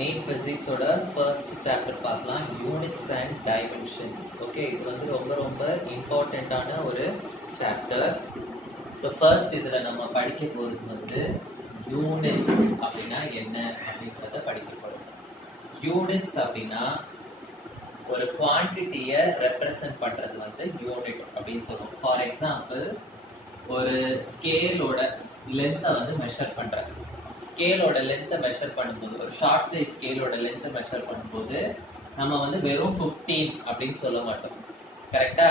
NEET ஃபிசிக்ஸோட first chapter பார்க்கலாம், units and dimensions. Okay, இது வந்து ரொம்ப ரொம்ப இம்பார்ட்டண்ட்டான ஒரு சாப்டர். ஸோ ஃபர்ஸ்ட் இதில் நம்ம படிக்க போகிறது வந்து யூனிட்ஸ் அப்படின்னா என்ன அப்படின்றத படிக்க போகிறோம். யூனிட்ஸ் அப்படின்னா ஒரு குவான்டிட்டியை ரெப்ரசன்ட் பண்ணுறது வந்து யூனிட் அப்படின்னு சொல்லுவோம். ஃபார் எக்ஸாம்பிள், ஒரு ஸ்கேலோட லென்த்தை வந்து மெஷர் பண்ணுறாங்க. ஸ்கேலோட லென்த்தை மெஷர் பண்ணும்போது, ஒரு ஷார்ட் சைஸ் ஸ்கேலோட லென்த்தை மெஷர் பண்ணும்போது நம்ம வந்து வெறும் 15 அப்படின்னு சொல்ல மாட்டோம். கரெக்டா?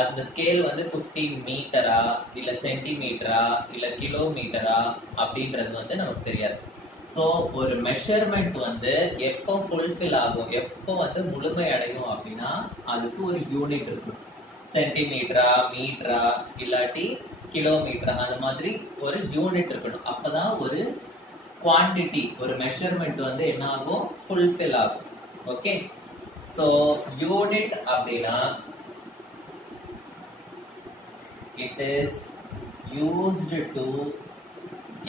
அந்த ஸ்கேல் வந்து 15 மீட்டரா இல்லை சென்டிமீட்டரா இல்லை கிலோமீட்டரா அப்படின்றது வந்து நமக்கு தெரியாது. ஸோ ஒரு மெஷர்மெண்ட் வந்து எப்போ ஃபுல்ஃபில் ஆகும், எப்போ வந்து முழுமை அடையும் அப்படின்னா அதுக்கு ஒரு யூனிட் இருக்கும். சென்டிமீட்டரா, மீட்டரா, இல்லாட்டி கிலோமீட்டரா, அந்த மாதிரி ஒரு யூனிட் இருக்கணும். அப்போதான் ஒரு குவான்டிட்டி, ஒரு மெஷர்மெண்ட் வந்து என்ன ஆகும், ஃபுல்ஃபில் ஆகும். ஓகே, ஸோ யூனிட் அப்படின்னா it is used to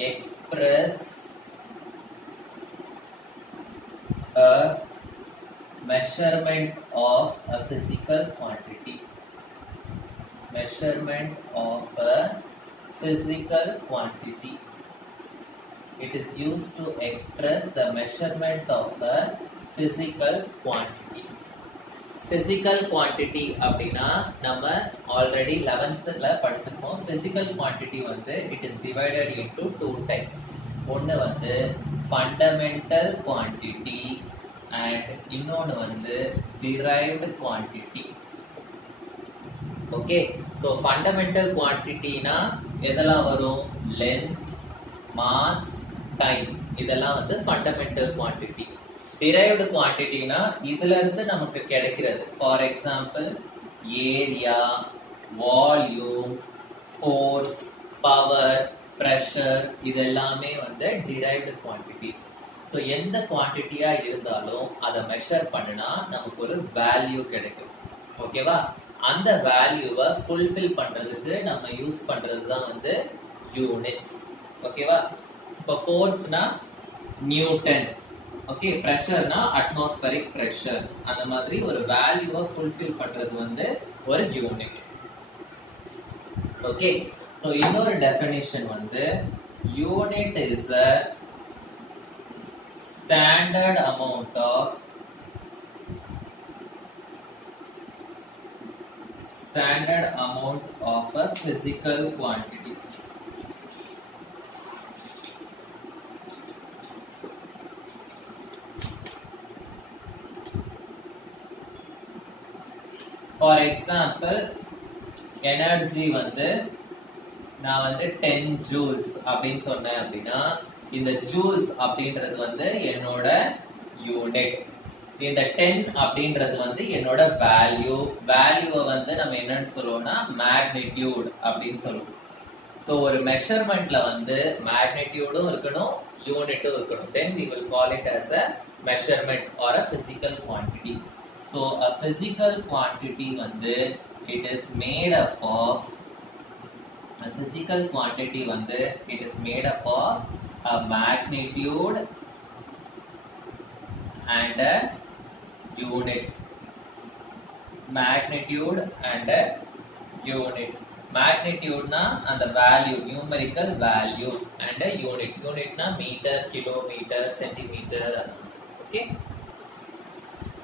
express a measurement of a physical quantity. Measurement of a physical quantity. It is used to express the measurement of a physical quantity. Physical quantity அப்படின்னா நம்ம already 11th படிச்சிருக்கோம். Physical quantity வந்து it is divided into two types. ஒன்று வந்து fundamental quantity and இன்னொன்று வந்து derived quantity. Okay, so fundamental குவான்டிட்டினா எதெல்லாம் வரும்? லென்த், மாஸ், டைம், இதெல்லாம் வந்து ஃபண்டமெண்டல் குவான்டிட்டி. டிரைவ்டு குவான்டிட்டினா இதுல இருந்து நமக்கு கிடைக்கிறது. For example, area, volume, force, power, pressure, இதெல்லாமே வந்து டிரைவ்டு குவான்டிட்டிஸ். ஸோ எந்த குவான்டிட்டியா இருந்தாலும் அதை மெஷர் பண்ணினா நமக்கு ஒரு வேல்யூ கிடைக்கும். ஓகேவா? அந்த வேல்யூவை ஃபுல்ஃபில் பண்றதுக்கு நம்ம யூஸ் பண்றது தான் வந்து யூனிட்ஸ். ஓகேவா? இப்போ ஃபோர்ஸ்னா நியூட்டன், ஓகே, ப்ரெஷர்னா அட்மாஸ்பரிக் ப்ரெஷர். அந்த மாதிரி ஒரு வேல்யூவை ஃபுல்ஃபில் பண்றது வந்து ஒரு யூனிட். ஓகே, ஸோ இன்னொரு டெஃபினிஷன் வந்து unit is a standard amount of a physical quantity. For example, energy வந்து நான் வந்து 10 ஜூல்ஸ் அப்படின்னு சொன்னேன் அப்படின்னா இந்த ஜூல்ஸ் அப்படின்றது வந்து என்னோட யூனிட். இந்த 10 அப்படின்றது வந்து என்னோட வேல்யூ. வேல்யூவை வந்து நம்ம என்னன்னு சொல்லுவோம்னா மேக்னிடியூட் அப்படின்னு சொல்லுவோம். ஸோ ஒரு மெஷர்மெண்ட்ல வந்து மேக்னிடியூடும் இருக்கணும், யூனிட்டும் இருக்கணும். தென் we will call it as a measurement or a physical quantity. So a physical quantity வந்து it is made up of a physical quantity வந்து it is made up of a magnitude and a unit. Magnitude and a unit. Magnitude na and the value, numerical value, and a unit. Unit na meter, kilometer, centimeter. Okay,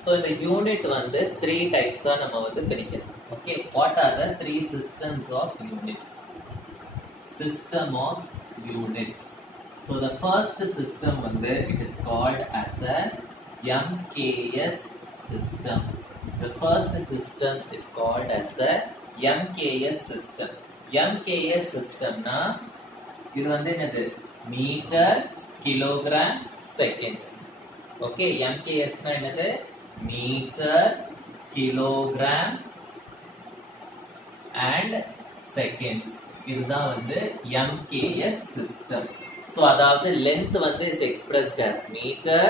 so the unit வந்து 3 types ஆ நம்ம வந்து பிரிக்கலாம். Okay, what are the 3 systems of units? System of units. So the first system வந்து it is called as the MKS system. The first system is called as the MKS system. MKS system na இது வந்து என்னது? Metre, kilogram, seconds. Okay, MKS னா என்னது? Metre, kilogram and seconds. இதுதான் வந்து MKS system. So அதாவது length வந்து is expressed as metre,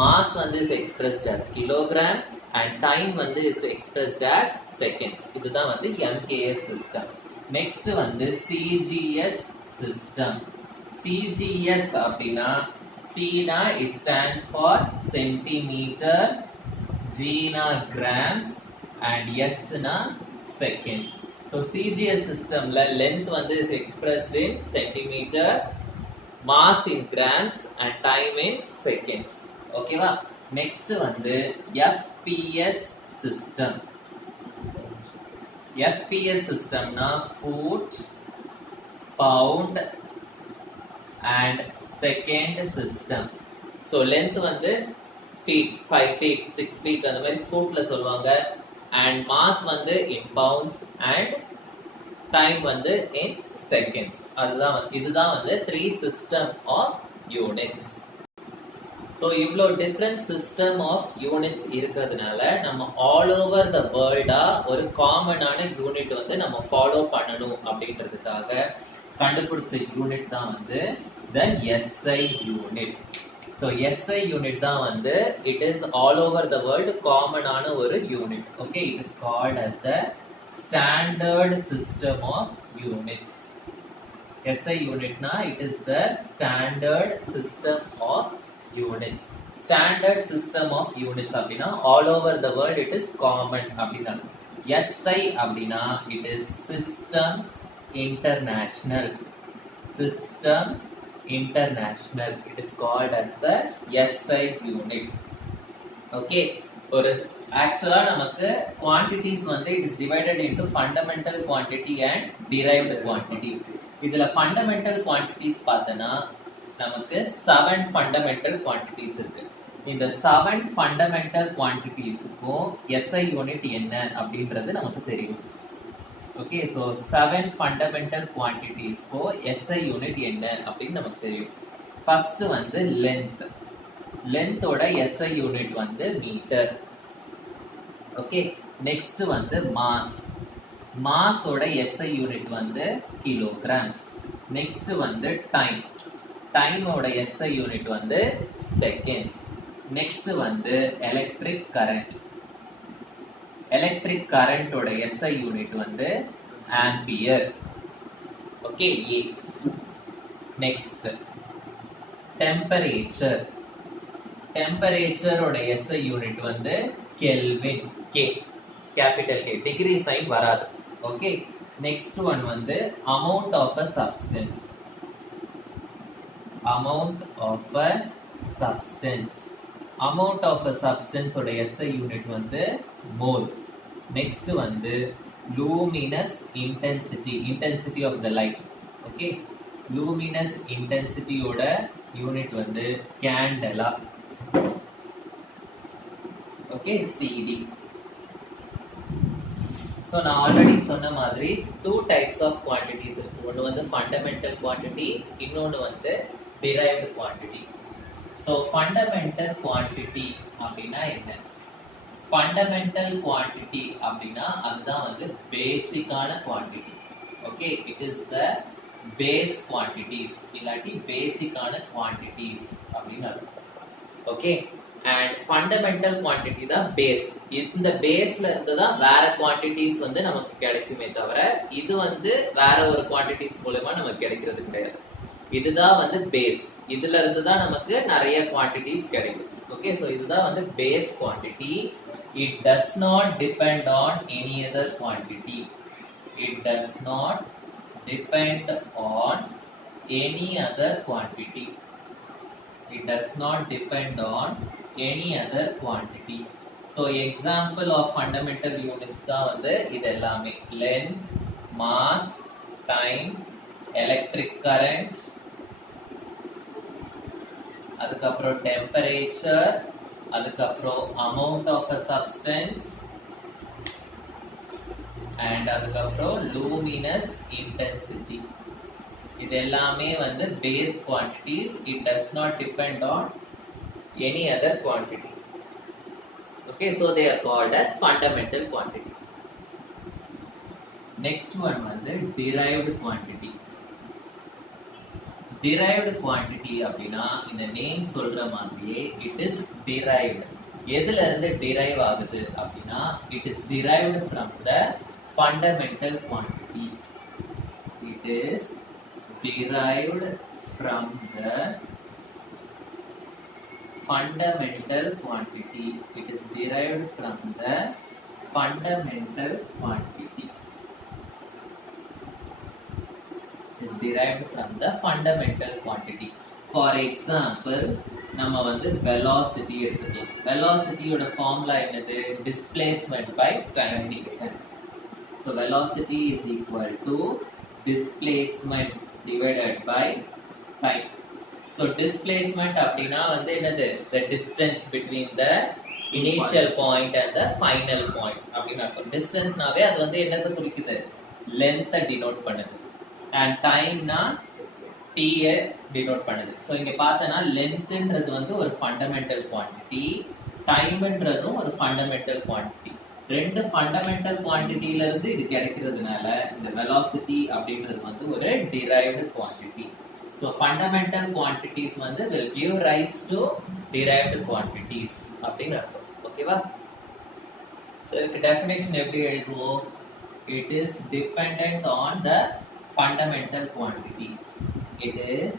mass வந்து is expressed as kilogram and time வந்து இஸ் எக்ஸ்பிரஸ்ட் as செகண்ட்ஸ். இதுதான் வந்து MKS சிஸ்டம். நெக்ஸ்ட் வந்து CGS சிஸ்டம். CGS அப்படின்னா C na it stands for centimeter, G na grams, and S na seconds. So CGS system la length வந்து is expressed in centimeter, mass in grams, and time in seconds. Okay va? Next வந்து FPS system. FPS system na foot, pound, and second system. So length வந்து feet, 5 feet, 6 feet அந்த மாதிரி footல சொல்லுவாங்க, and mass வந்து in pounds, and time வந்து in seconds. அதுதான் இதுதான் வந்து 3 system of units. ஸோ இவ்வளோ டிஃப்ரெண்ட் சிஸ்டம் ஆஃப் யூனிட்ஸ் இருக்கிறதுனால நம்ம ஆல் ஓவர் த வேர்ல்டாக ஒரு காமனான யூனிட் வந்து நம்ம ஃபாலோ பண்ணணும் அப்படின்றதுக்காக கண்டுபிடிச்ச யூனிட் தான் வந்து the SI unit. So SI unit தான் வந்து it is all over the world காமனான ஒரு unit. Okay, it is called as the standard system of units. SI யூனிட்னா it is the standard system of units. Standard system of units அப்படினா all over the world it is common அப்படினா. SI அப்படினா it is system international. System international. It is called as the SI unit. Okay, ஒரு actually நமக்கு quantities வந்து it is divided into fundamental quantity and derived quantity. இதுல fundamental quantities பார்த்தனா நமக்கு 7 fundamental quantities இருக்கு. இந்த 7 fundamental quantitiesக்கும் SI unit என்ன அப்படின்றது நமக்கு தெரியும். ஓகே, ஸோ 7 fundamental quantitiesக்கும் SI unit என்ன அப்படின்னு நமக்கு தெரியும். ஃபர்ஸ்ட் வந்து length. லென்த்தோட SI unit வந்து மீட்டர். ஓகே, நெக்ஸ்ட் வந்து மாஸ். மாஸோட SI unit வந்து கிலோகிராம்ஸ். நெக்ஸ்ட் வந்து டைம். டைமோட SI யூனிட் வந்து செகண்ட்ஸ். நெக்ஸ்ட் வந்து எலக்ட்ரிக் கரண்ட். எலக்ட்ரிக் கரண்டோட SI யூனிட் வந்து ampere. Okay, A. Next temperature. டெம்பரேச்சரோட SI யூனிட் வந்து kelvin, K, capital K, degree sign வராது. ஓகே, நெக்ஸ்ட் ஒன் வந்து amount of a substance. amount of a substance. amount of a substance ஓட SI unit வந்து moles. next வந்து luminous intensity, intensity of the light. okay, luminous intensity ஓட unit வந்து candela. okay, CD. so நான் already சொன்ன மாதிரி two types of quantities இருக்கு. ஒன்னு வந்து fundamental quantity, இன்னொன்னு வந்து derived quantity. so fundamental quantity அப்படினா என்ன? fundamental quantity அப்படினா அதுதான் வந்து பேசிக்கான quantity. okay, it is the base quantities இல்லாட்டி பேசிக்கான quantities அப்படினா. okay, and fundamental quantity தான் base. இந்த பேஸ்ல இருந்து தான் வேற quantities வந்து நமக்கு கிடைக்குமே தவிர இது வந்து வேற ஒரு quantities மூலமா நமக்கு கிடைக்கிறது கிடையாது. இதுதான் வந்து பேஸ். இதுல இருந்து தான் நமக்கு நிறைய quantities கிடைக்கும். ஓகே, சோ இதுதான் வந்து base quantity. it does not depend on any other quantity. it does not depend on any other quantity. it does not depend on any other quantity. so example of fundamental units தான் வந்து இது எல்லாமே. length, mass, time, electric current, அதுக்கப்புறம் temperature, அதுக்கப்புறம் amount of a substance, and அதுக்கப்புறம் luminous intensity. இது எல்லாமே வந்து base quantities. it does not depend on any other quantity. okay, so they are called as fundamental quantity. next one வந்து derived quantity. derived quantity அப்படினா இந்த name சொல்ற மாதிரியே it is derived. எதுல இருந்து derive ஆகுது அப்படினா it is derived from the fundamental quantity. it is derived from the fundamental quantity. It is derived from the fundamental quantity. Is derived from the fundamental quantity. For example, நம்ம வந்து velocity எடுத்துக்கலாம். Velocity யோட formula என்னது? Displacement by time taken. So velocity is equal to displacement divided by time. So displacement அப்படினா வந்து என்னது? The distance between the initial point and the final point அப்படினு அர்த்தம். Distance நாவே அது வந்து என்னது குறிக்குது? Length denote பண்ணுது. And time na t denote பண்ணுது. So இங்க பார்த்தனா length ன்றது வந்து ஒரு fundamental quantity, time ன்றதும் ஒரு fundamental quantity. ரெண்டு fundamental quantity ல இருந்து இது கிடைக்கிறதுனால இந்த velocity அப்படின்றது வந்து ஒரு derived quantity. So fundamental quantities வந்து will give rise to derived quantities அப்படினு அர்த்தம். ஓகேவா? So இதுக்கு definition எப்படி எழுதுவோம்? It is dependent on the fundamental quantity. It is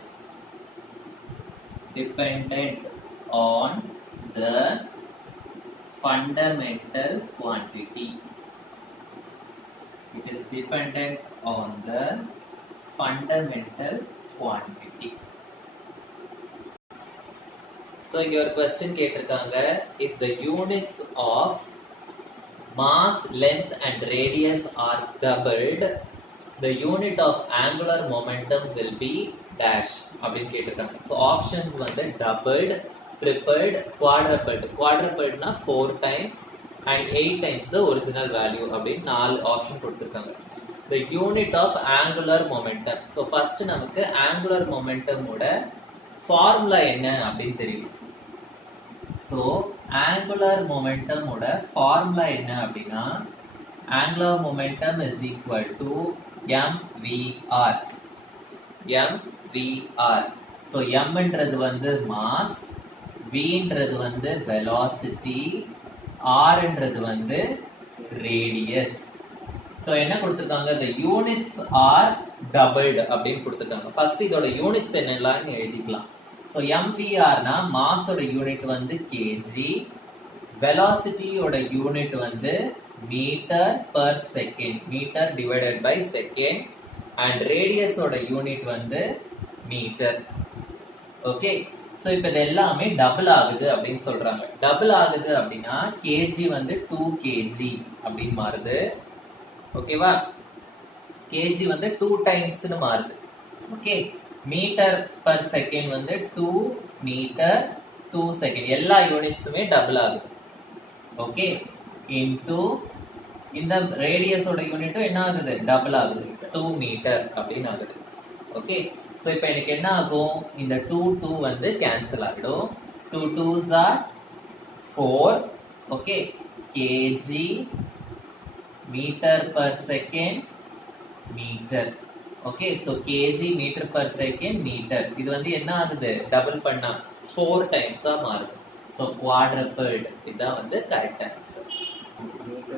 dependent on the fundamental quantity. It is dependent on the fundamental quantity. So இங்க ஒரு question கேட்டிருக்காங்க, if the units of mass, length and radius are doubled, the unit of angular momentum will be dash அப்படின்னு கேட்டிருக்காங்க. So options வந்து doubled, tripled, quadrupled. Quadrupled னா 4 times and 8 times the original value அப்படின்னு 4 option கொடுத்திருக்காங்க. The unit of angular momentum. So first நமக்கு angular momentum ஓட formula என்ன அப்படின்னு தெரியும். So angular momentum ஓட ஃபார்முலா என்ன அப்படினா angular momentum is equal to mvr. mvr. So m ன்றது வந்து mass, v ன்றது வந்து velocity, r ன்றது வந்து radius. So என்ன கொடுத்திருக்காங்க? The units are doubled அப்படின்னு கொடுத்திருக்காங்க. ஃபர்ஸ்ட் இதோட யூனிட்ஸ் என்னெல்லாம் எழுதிக்கலாம். So mvr னா mass ஓட யூனிட் வந்து kg, velocity ஓட யூனிட் வந்து meter per second, meter divided by second, and radius ஓட யூனிட் வந்து meter. ஓகே, சோ இப்போ இது எல்லாமே டபுள் ஆகுது அப்படின்னு சொல்றாங்க. டபுள் ஆகுது அப்படின்னா kg வந்து 2 kg அப்படின்னு மாறுது. ஓகேவா? kg வந்து 2 டைம்ஸ்னு மாறுது. ஓகே, மீட்டர் per செகண்ட் வந்து 2 மீட்டர் 2 செகண்ட், எல்லா யூனிட்ஸுமே டபுள் ஆகுது. ஓகே, இன்டு இந்த ரேடியஸோட யூனிட்டும் என்ன ஆகுது? டபுள் ஆகுது, 2 மீட்டர் அப்படின்னு ஆகுது. ஓகே, சோ இப்போ எனக்கு என்ன ஆகும்? இந்த 2 2 வந்து கேன்சல் ஆகிடும். 2 2s are 4. ஓகே, kg metre per second metre. Okay, so kg metre per second metre. இது வந்து என்ன ஆகுது? டபுள் பண்ணா 4 டைம்ஸா மாறுது. சோ quadrupled. இதுதான் வந்து correct answer.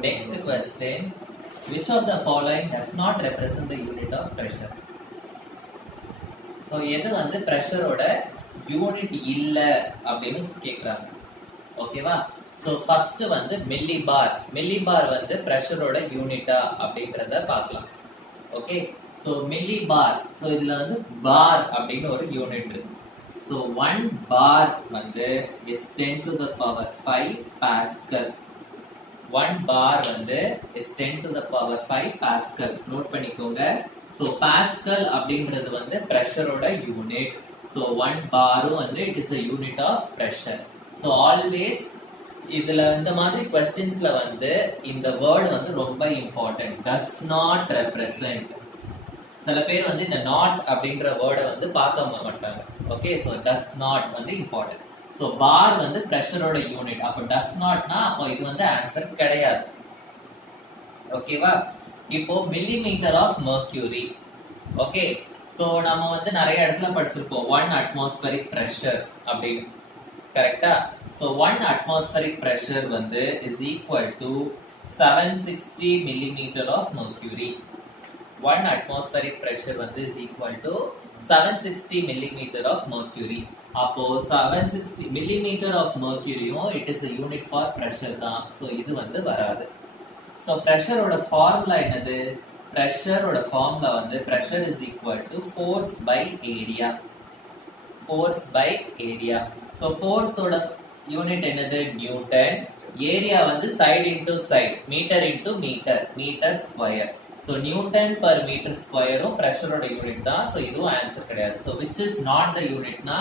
Next question, which of the following does not represent the unit of pressure? So எது வந்து பிரஷரோட யூனிட் இல்ல அப்படின்னு கேக்குறாங்க. ஓகேவா? சோ ஃபர்ஸ்ட் வந்து மில்லிபார். மில்லிபார் வந்து பிரஷரோட யூனிட்டா அப்படிங்கறத பார்க்கலாம். Okay, so millibar. சோ இதுல வந்து பார் அப்படின்னு ஒரு யூனிட் இருக்கு. சோ 1 பார் வந்து is 10 to the power 5 pascal. 1 பார் வந்து is 10 to the power 5 pascal. Note பண்ணிக்கோங்க. சோ பாஸ்கல் அப்படிங்கிறது வந்து பிரஷரோட யூனிட். சோ 1 பாரும் வந்து it is a unit of pressure. So always இதுல இந்த மாதிரி क्वेश्चंसல வந்து இந்த வேர்ட் வந்து ரொம்ப இம்பார்ட்டன்ட். does not represent. சில பேர் வந்து இந்த not அப்படிங்கற வேர்டை வந்து பார்க்க மாட்டாங்க. ஓகே, சோ does not வந்து இம்பார்ட்டன்ட். சோ பார் வந்து பிரஷரோட யூனிட். அப்ப does notனா அப்ப இது வந்து ஆன்சர் கிடையாது. ஓகேவா? இப்போ millimetre of mercury. Okay, so நாம வந்து நிறைய இடத்துல படிச்சிருப்போம் 1 atmospheric pressure அப்படின்னு. கரெக்ட்டா? சோ 1 atmospheric pressure வந்து is equal to 760 millimeter of mercury. 1 atmospheric pressure வந்து is equal to 760 millimeter of mercury. அப்போ 760 millimeter of mercury it is a unit for pressure தான். So இது வந்து வராது. So pressure ஓட formula என்னது? Pressure ஓட formula வந்து pressure is equal to force by area. Force by area. So force ஓட unit என்னது? Newton. Area வந்து side into side, meter into meter, meter square. So Newton per meter square pressure ஓட unit தான். So இதுவும் answer கிடையாது. So which is not the unit na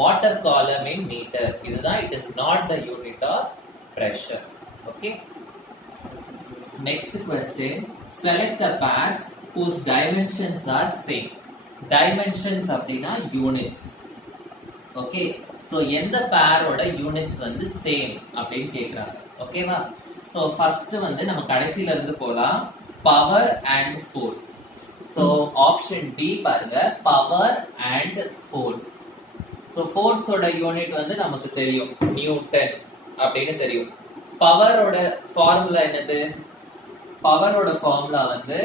water column in meter. இதுதான் it is not the unit of pressure. Okay. Next question. Select the pairs whose dimensions are same. Dimensions அப்படினா units. Okay. So எந்த pair ஓட units வந்து same அப்படின்னு கேக்குறாங்க. ஓகேவா? So first வந்து நம்ம கடைசில இருந்து போலாம். Power and force. So option D பாருங்க, power and force. So force ஓட யூனிட் வந்து நமக்கு தெரியும், நியூட்டன் அப்படின்னு தெரியும். பவர் ஓட ஃபார்முலா என்னது? பவர் ஓட ஃபார்முலா வந்து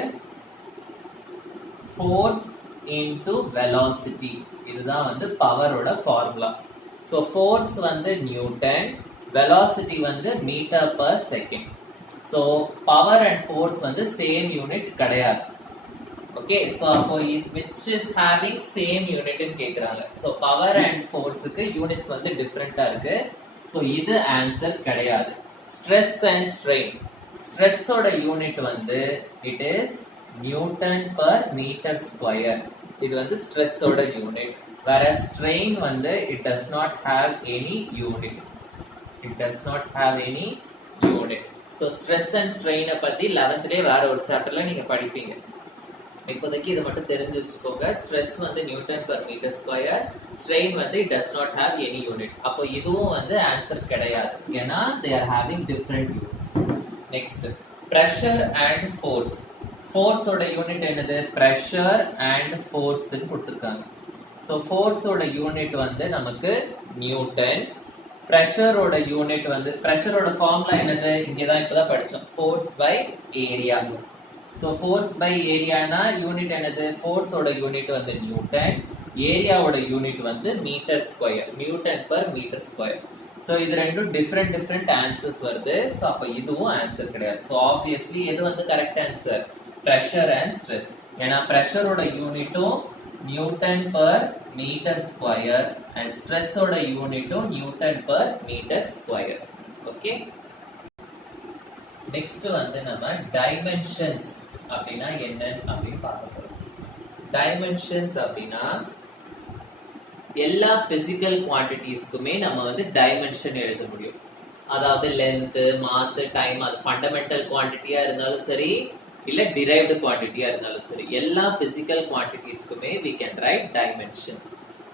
force into velocity. இதுதான் வந்து பவர் ஓட ஃபார்முலா. So force வந்து நியூட்டன், velocity வந்து metre per second. So power and force வந்து same unit கிடையாது. Okay, so அப்போ which is having same unit ன்னு கேக்குறாங்க. So power and force க்கு units வந்து டிஃபரெண்டா இருக்கு. So இது answer கிடையாது. Stress and strain. Stress ஓட unit வந்து it is Newton per meter square. இது வந்து stress ஓட unit. Whereas strain வந்து it does not have any unit. It does not have any unit. So stress and strain பத்தி 11th day வேற ஒரு சாப்டர்ல நீங்க படிப்பீங்க. இப்போதைக்கு இது மட்டும் தெரிஞ்சு வச்சுக்கோங்க. stress வந்து Newton per meter square, strain வந்து it does not have any unit. அப்போ இதுவும் வந்து ஆன்சர் கிடையாது. ஏன்னா they are having different units. Next, pressure and force. Force ஓட யூனிட் என்னது? pressure and force ன்னு கொடுத்திருக்காங்க. So force ஓட யூனிட் வந்து நமக்கு நியூட்டன். pressure ஓட யூனிட் வந்து pressure ஓட ஃபார்முலா என்னது? இங்க தான் இப்பதான் படிச்சோம். force by area. So force by area னா யூனிட் என்னது? force ஓட யூனிட் வந்து நியூட்டன், ஏரியா ஓட யூனிட் வந்து metre square, newton per meter square. So இது ரெண்டும் different answers வருது. So அப்ப இதுவும் ஆன்சர் கிடையாது. So obviously எது வந்து correct answer? pressure and stress. ஏனா pressure ஓட யூனிட்டும் Newton per meter square and stress ஓட யூனிட்டும் Newton per meter square. Okay. Next வந்து நம்ம dimensions அப்படினா என்ன அப்படி பார்க்க போறோம். Dimensions அப்படினா எல்லா physical quantitiesக்குமே நம்ம வந்து dimension எழுத முடியும். அதாவது length, mass, time அது fundamental quantity-ஆ இருந்தாலும் சரி இல்ல derived quantity-ஆ இருந்தாலும் சரி எல்லா physical quantitiesக்குமே we can write dimensions.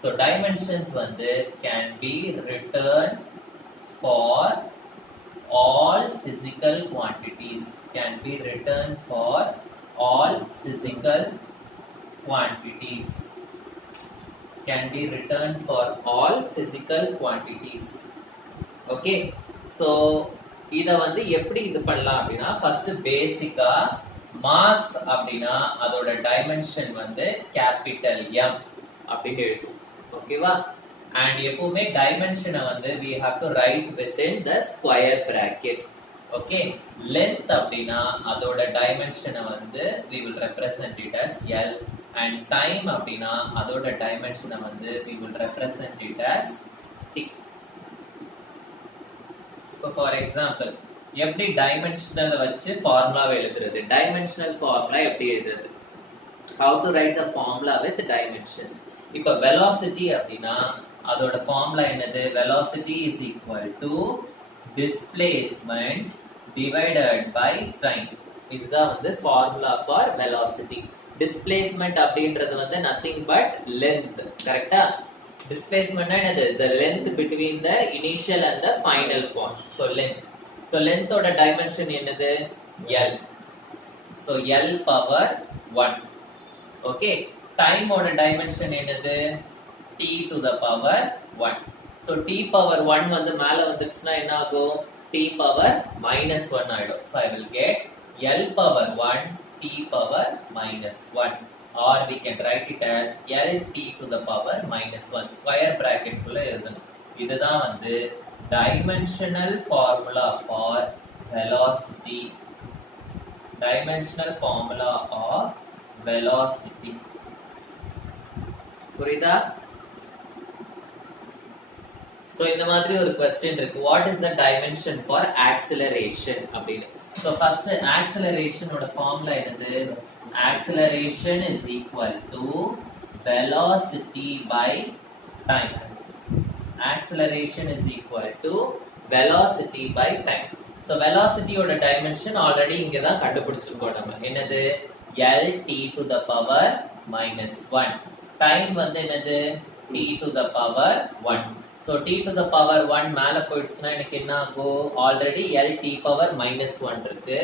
So dimensions வந்து can be written for all physical quantities. Can be written for all physical quantities. Can be written for all physical quantities. Okay. So இத வந்து எப்படி இது பண்ணலாம் அப்படினா first பேசிக்கா mass அப்படினா அதோட dimension வந்து capital M அப்படி எழுதுவோம். ஓகேவா? and எப்பவுமே dimension வந்து we have to write within the square bracket. Okay. length அப்படினா அதோட dimension வந்து we will represent it as L and time அப்படினா அதோட dimension வந்து we will represent it as T. For example, எப்படி dimensional வச்சு ஃபார்முலாவை எழுதுறது? dimensional formula எப்படி எழுதுறது? How to write the formula with dimensions? இப்போ velocity அப்படினா அதோட ஃபார்முலா என்னது? velocity is equal to displacement divided by time. இதுதான் வந்து ஃபார்முலா for velocity. displacement அப்படின்றது வந்து nothing but length. கரெக்ட்டா? displacement என்னது? the length between the initial and the final point. So length. So length ஓட dimension என்னது? L. So L power 1. Okay. Time ஓட dimension என்னது? T to the power 1. So T power 1 வந்து மேல வந்துருச்சுனா என்ன ஆகும்? T power minus 1 ஆயிடும். So I will get L power 1 T power minus 1. or we can write it as lt to the power minus 1 square bracket குள்ள எழுதணும். இதுதான் வந்து dimensional formula for velocity. Dimensional formula of velocity. புரியுதா? So இந்த மாதிரி ஒரு question இருக்கு. What is the dimension for acceleration அப்படின்னு. So first acceleration ஓட formula என்னது? Acceleration is equal to velocity by time. Acceleration is equal to velocity by time. So velocity ஓட dimension already இங்க தான் கண்டுபிடிச்சிருக்கோம் நம்ம. என்னது? lt to the power minus 1. Time வந்து என்னது? t to the power 1. So t to the power 1 மேல போயிடுச்சுன்னா எனக்கு என்ன ஆகும்? Already l t power minus 1 இருக்கு.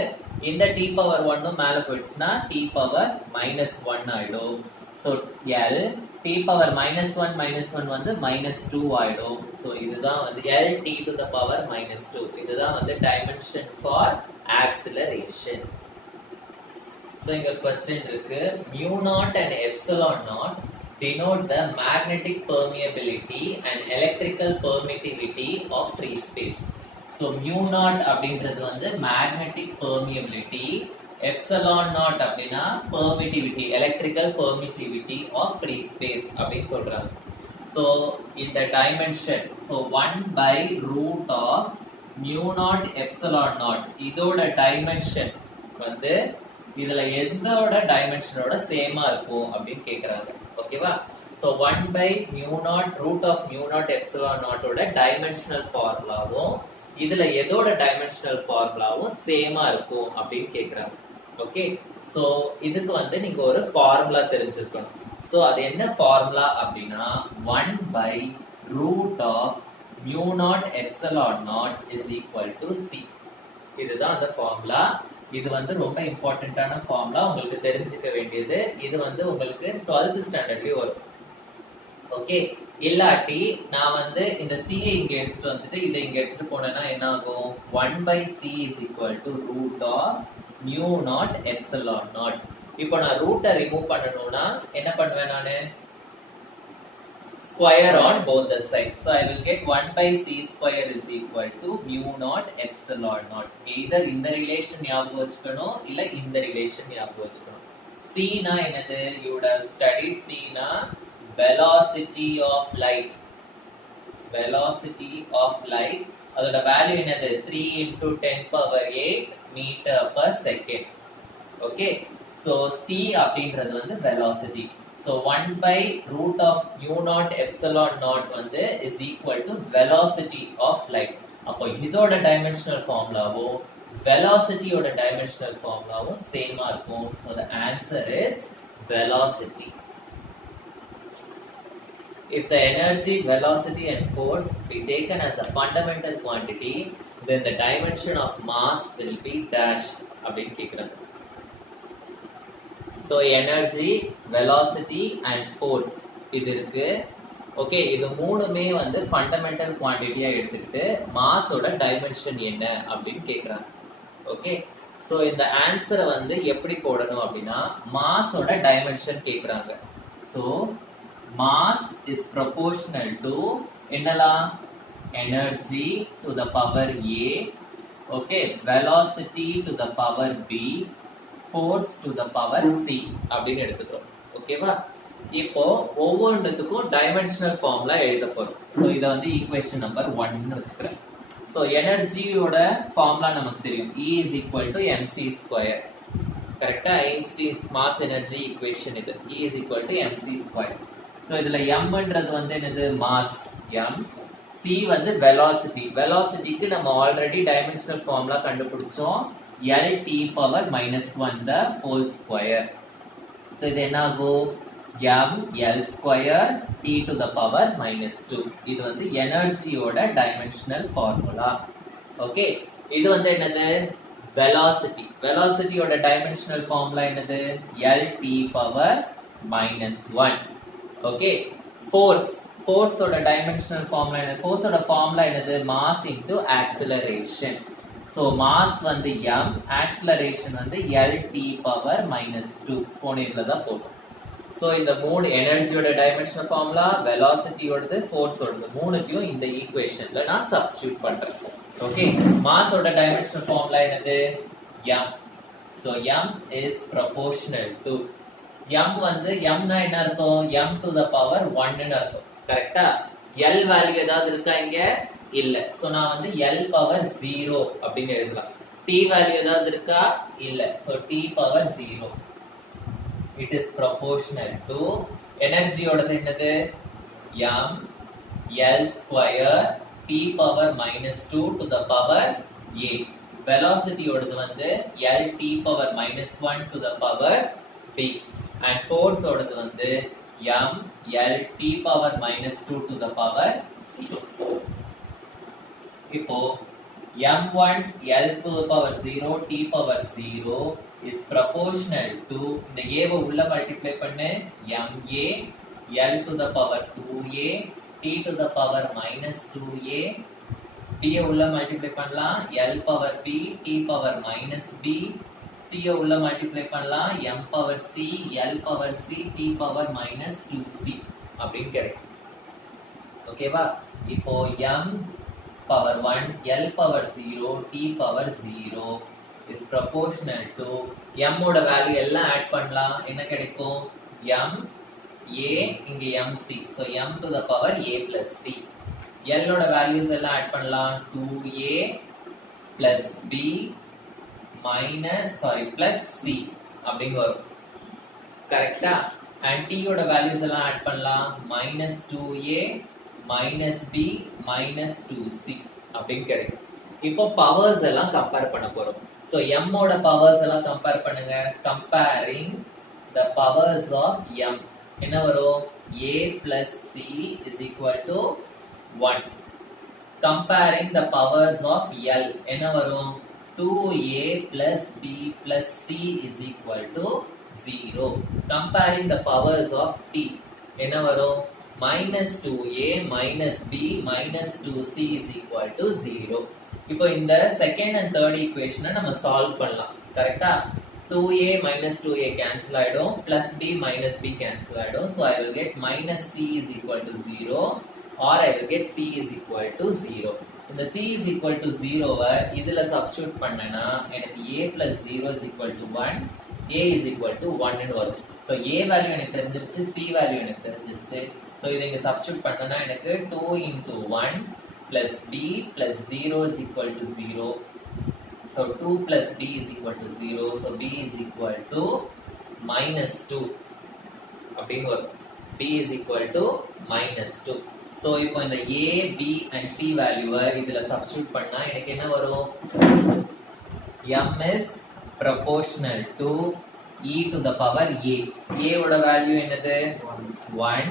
இந்த t power 1 மேல போயிடுச்சுன்னா t power minus 1 ஆயிடும். So l t power minus 1 வந்து minus 2 ஆயிடும். So இதுதான் வந்து l t to the power minus 2. இதுதான் வந்து dimension for acceleration. So இங்க question இருக்கு. mu naught and epsilon naught denote the magnetic permeability and electrical permittivity of free space. So mu naught அப்படின்றது வந்து magnetic permeability, epsilon naught அப்படின்னா permittivity, electrical permittivity of free space அப்படின்னு சொல்றாங்க. So இந்த dimension, so 1 by root of mu naught epsilon naught இதோட dimension வந்து இதுல எந்தோட டைமென்ஷனோட சேமா இருக்கும் அப்படின்னு கேக்குறாங்க. ஓகேவா? So 1 by mu naught root of mu naught epsilon naught ஓட டைமென்ஷனல் ஃபார்முலாவும் இதுல எதோட டைமென்ஷனல் ஃபார்முலாவும் சேமா இருக்கும் அப்படின்னு கேக்குறாங்க. ஓகே, சோ இதுக்கு வந்து நீங்க ஒரு ஃபார்முலா தெரிஞ்சிருக்கணும். சோ அது என்ன ஃபார்முலா அப்படின்னா 1 by root of mu naught epsilon naught is equal to c. இதுதான் அந்த ஃபார்முலா. இது வந்து ரொம்ப இம்பார்ட்டன்டான ஃபார்முலா, உங்களுக்கு தெரிஞ்சுக்க வேண்டியது. இது வந்து உங்களுக்கு 12th ஸ்டாண்டர்ட்லயே வரும். ஓகே, இல்லாட்டி நான் வந்து இந்த c ஐ இங்க எடுத்துட்டு வந்துட்டு இதை இங்க எடுத்துட்டு போனேன்னா என்ன ஆகும்? 1 by c is equal to root of mu naught epsilon naught. இப்போ நான் ரூட்டை ரிமூவ் பண்ணனும்னா என்ன பண்ணுவேன்? நானு square on both the sides. So I will get 1 by c square is equal to mu naught epsilon naught. Either இந்த relation ஞாபகம் வச்சுக்கணும் இல்ல இந்த ரிலேஷன் ஞாபகம் வச்சுக்கணும். c னா என்னது? You would have studied c னா velocity of light. Velocity of light அதோட வேல்யூ என்னது? 3 into 10 power 8 meter per second. Okay, so c அப்படின்றது வந்து velocity. So 1 by root of mu naught epsilon naught வந்து is equal to velocity of light. அப்போ இதோட dimensional formulaவும் velocity ஓட dimensional formulaவும் சேமா இருக்கும். So the answer is velocity. If the energy, velocity and force be taken as a fundamental quantity, then the dimension of mass will be dash அப்படின்னு கேக்குறாங்க. So energy, velocity and force இது இருக்கு. Okay, இது மூணுமே வந்து fundamental குவாண்டிட்டியா எடுத்துக்கிட்டு மாஸோட dimension என்ன அப்படின்னு கேக்குறாங்க. ஓகே, சோ இந்த ஆன்சரை வந்து எப்படி போடணும் அப்படின்னா மாஸோட டைமென்ஷன் கேக்குறாங்க. So mass is proportional to என்னலாம்? Energy to the power a, okay, velocity to the power b, force to the power c அப்படின்னு எடுத்துக்கிறோம். ஓகேவா? இப்போ ஒவ்வொன்றுத்துக்கும் டைமென்ஷனல் ஃபார்முலா எழுத போறோம். சோ இத வந்து ஈக்குவேஷன் நம்பர் 1 ன்னு வச்சுக்கிறேன். சோ எனர்ஜியோட ஃபார்முலா நமக்கு தெரியும். E is equal to mc square. கரெக்ட்டா? ஐன்ஸ்டீன்ஸ் மாஸ் எனர்ஜி ஈக்குவேஷன் இது. E is equal to mc square. So இதுல m ன்றது வந்து என்னது? Mass m. c வந்து velocity. velocityக்கு நம்ம ஆல்ரெடி டைமென்ஷனல் ஃபார்முலா கண்டுபிடிச்சோம். L t power minus 1 the whole square. So இது என்ன ஆகும்? m L square t to the power minus 2. இது வந்து எனர்ஜியோட டைமென்ஷனல் ஃபார்முலா. ஓகே, இது வந்து என்னது? velocity. velocityயோட டைமென்ஷனல் ஃபார்முலா என்னது? L t power minus 1. Okay, force. force ஓட டைமென்ஷனல் ஃபார்முலா என்னது? force ஓட ஃபார்முலா என்னது? mass into acceleration. So mass வந்து m, acceleration வந்து L t power minus 2. போன இதுல தான் போட்டோம். So இந்த மூணு எனர்ஜியோட டைமென்ஷனல் ஃபார்முலா, வெலாசிட்டியோடது, ஃபோர்ஸோடது மூணுத்தையும் இந்த ஈக்குவேஷன்ல நான் சப்ஸ்டிட்யூட் பண்றேன். ஓகே, மாஸோட டைமென்ஷனல் ஃபார்முலா என்னது? m. So m is proportional to m வந்து m னா என்ன அர்த்தம்? m to the power 1 ன்னு அர்த்தம். கரெக்ட்டா? l வேல்யூ ஏதாவது இருக்கா இங்க? இல்ல. சோ நான் வந்து l பவர் 0 அப்படினு எழுதலாம். t வேல்யூ ஏதாவது இருக்கா? இல்ல. So t power 0. It is proportional to energy ஓடது என்னது? m l square t power minus 2 to the power a. Velocity ஓடது வந்து l t power minus 1 to the power b. And force ஓடது வந்து m l t power minus 2 to the power 0. இப்போ m1 l to the power 0 t power 0 is proportional to இந்த a வை உள்ள multiply பண்ணு ma l to the power 2a t to the power minus 2a b யை உள்ள multiply பண்ணலாம் l power b t power minus b c யை உள்ள multiply பண்ணலாம் m power c l power c t power minus 2c அப்படின்னு கிடைக்கும். ஓகேவா? இப்போ m power 1 l power 0 t power 0 is proportional to m ஓட வேல்யூ எல்லாம் ஆட் பண்ணலாம். என்ன கிடைக்கும்? m a இங்க mc. so m to the power a plus c. l ஓட வேல்யூஸ் எல்லாம் ஆட் பண்ணலாம். 2a plus b plus c அப்படிங்க வரும். கரெக்ட்டா? and t ஓட வேல்யூஸ் எல்லாம் ஆட் பண்ணலாம். -2a minus b minus 2c அப்படின்னு கிடைக்கும். இப்போ பவர்ஸ் எல்லாம் கம்பேர் பண்ண போறோம். So m ஓட பவர்ஸ் எல்லாம் கம்பேர் பண்ணுங்க. Comparing the powers of m என்ன வரும்? a plus c is equal to 1. Comparing the powers of l என்ன வரும்? 2a plus b plus c is equal to 0. Comparing the powers of t என்ன வரும்? -2a minus b minus 2c is equal to 0. இப்போ இந்த second and third ஈக்குவேஷனை நம்ம solve பண்ணலாம். கரெக்ட்டா? 2a minus 2a கேன்சல் ஆயிடும், plus b minus b cancel ஆயிடும். So I will get minus c is equal to 0 or I will get c is equal to 0. இந்த c is equal to 0-வை இதுல substitute பண்ணேன்னா எனக்கு a plus 0 is equal to 1, a is equal to 1 ன்னு வரும். So a value எனக்கு தெரிஞ்சிருச்சு, c value எனக்கு தெரிஞ்சிருச்சு. So இதை இங்க சப்ஸ்டிட்யூட் பண்ணனா எனக்கு 2 into 1 plus b plus 0 is equal to 0. So 2 plus b is equal to 0. So b is equal to minus 2. அப்படின்னு வரும். b is equal to minus 2. So இப்போ இந்த a, b and c வேல்யூவை இதுல சப்ஸ்டிட்யூட் பண்ணா எனக்கு என்ன வரும்? m is proportional to e to the power a. a ஓட வேல்யூ என்னது? 1.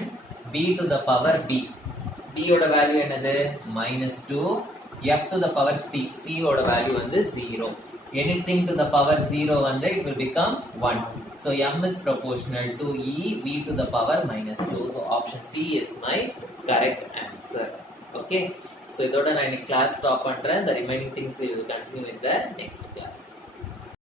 b to the power b. b ஓட வேல்யூ என்னது? -2. f to the power c. c ஓட வேல்யூ வந்து 0. anything to the power 0 வந்து it will become 1. so m is proportional to e b to the power -2. so option c is my correct answer. okay, so இதோட நான் இன்னைக்கு class stop பண்றேன். the remaining things we will continue in the next class.